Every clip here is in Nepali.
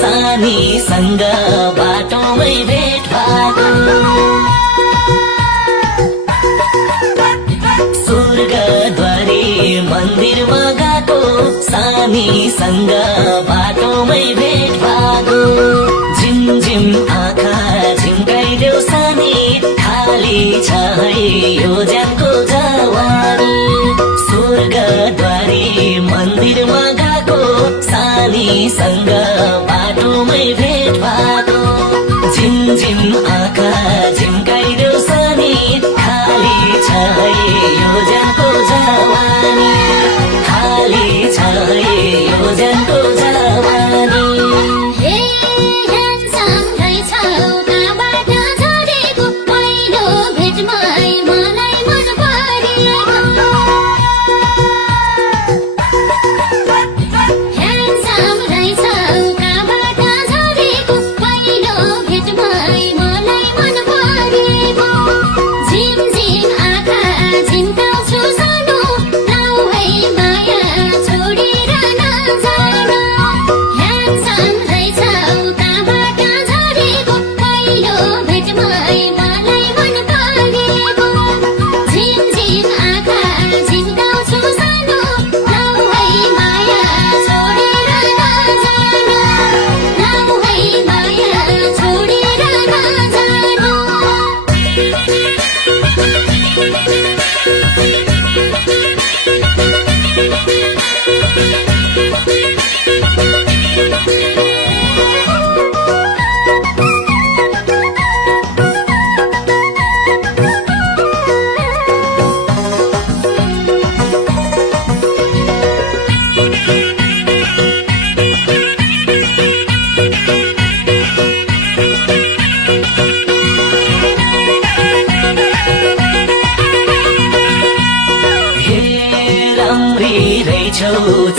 सानीसँग बाटोमै भेट भएको स्वर्गद्वारी मन्दिरमा गएको सानीसँग बाटोमै भेट भएको झिमझिम आँखा झिम्काइदेऊ सानी खाली छ है यो ज्यानको जवानी स्वर्गद्वारी मन्दिरमा गएको सानीसँग बाटोमै भेट भएको झिमझिम आँखा झिम्काइदेऊ सानी खाली छ है यो ज्यानको जवानी खाली छ है यो ज्यानको जवानी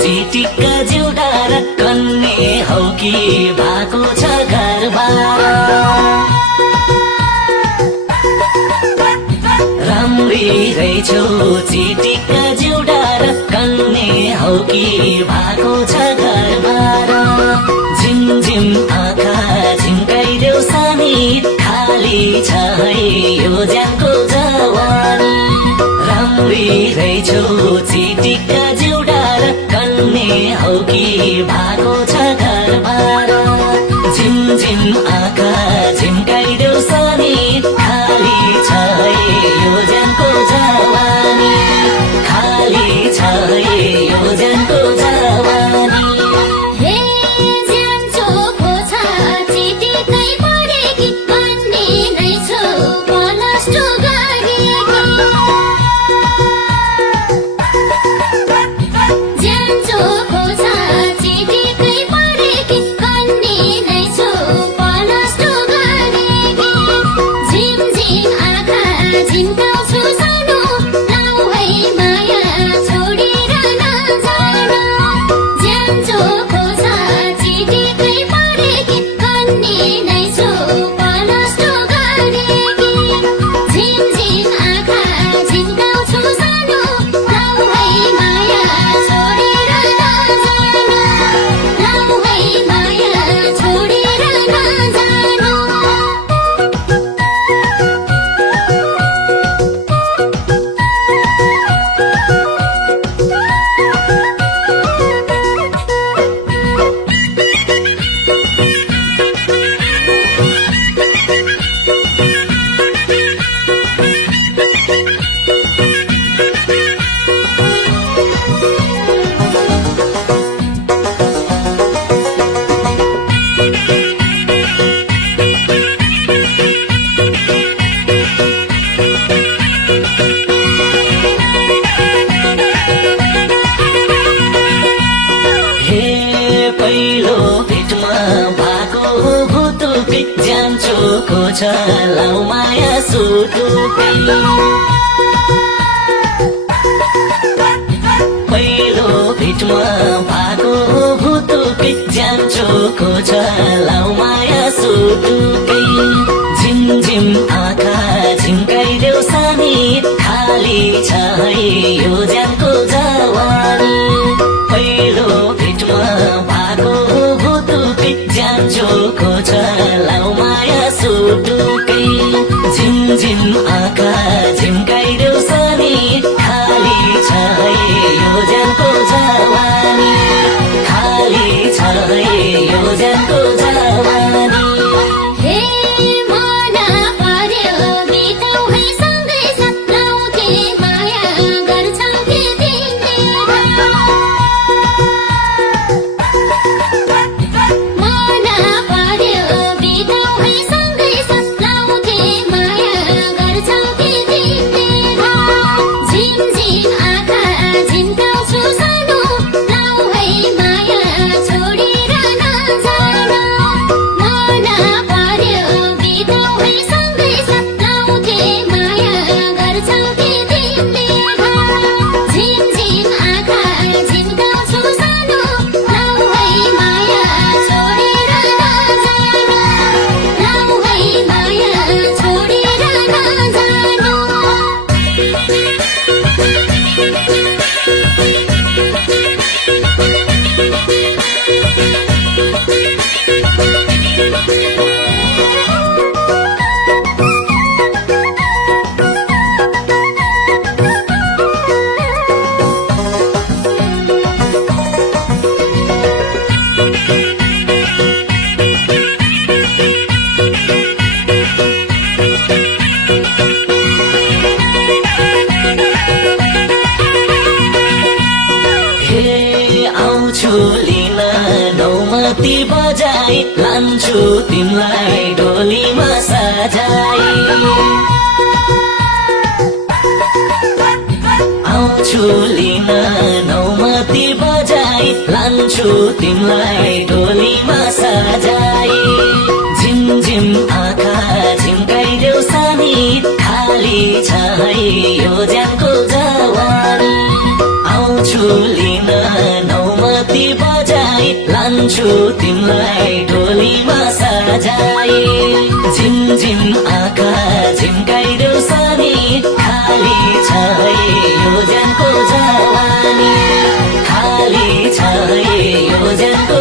चिटिक्क जिउडार कन्ने हौ कि भएको छ घरबार राम्री रहेछौ चिटिक्क जिउडार कन्ने हौ कि भएको छ घरबार झिमझिम आँखा झिम्काइदेऊ सानी खाली छ है यो ज्यानको जवानी राम्री रहेछौ चिटिक्क जिउडार कन्ने हौ कि भएको छ घरबार झिमझिम आँखा झिम्काइदेऊ सानी खाली छ है यो ज्यानको जवानी खाली छ है यो ज्यानको जवानी छ लाउ माया सुटुकै पहिलो भेटमा भएको भुतुकै ज्यान चोखो छ लाउ माया सुटुकै झिमझिम आँखा झिम्काइदेऊ सानी खाली छ है यो ज्यानको जवानी पहिलो भेटमा भएको भुतुकै ज्यान चोखो छ लाउ माया सुटुकै झिमझिम आँखा झिम्काइदेऊ सानी खाली छ है यो ज्यानको जवानी खाली छ है यो ज्यानको जवानी लिन नौमती बजाई लान्छु तिमीलाई डोलीमा सजाई आउँछु लिन नौमती बजाई लान्छु तिमीलाई डोलीमा सजाई झिमझिम आँखा झिम्काइदेऊ सानी खाली छ है यो ज्यानको जवानी आउँछु लिन नौमती बजाई लान्छु तिमीलाई डोलीमा सजाई झिमझिम आँखा झिम्काइदेऊ सानी खाली छ है यो ज्यानको जवानी खाली छ है यो ज्यानको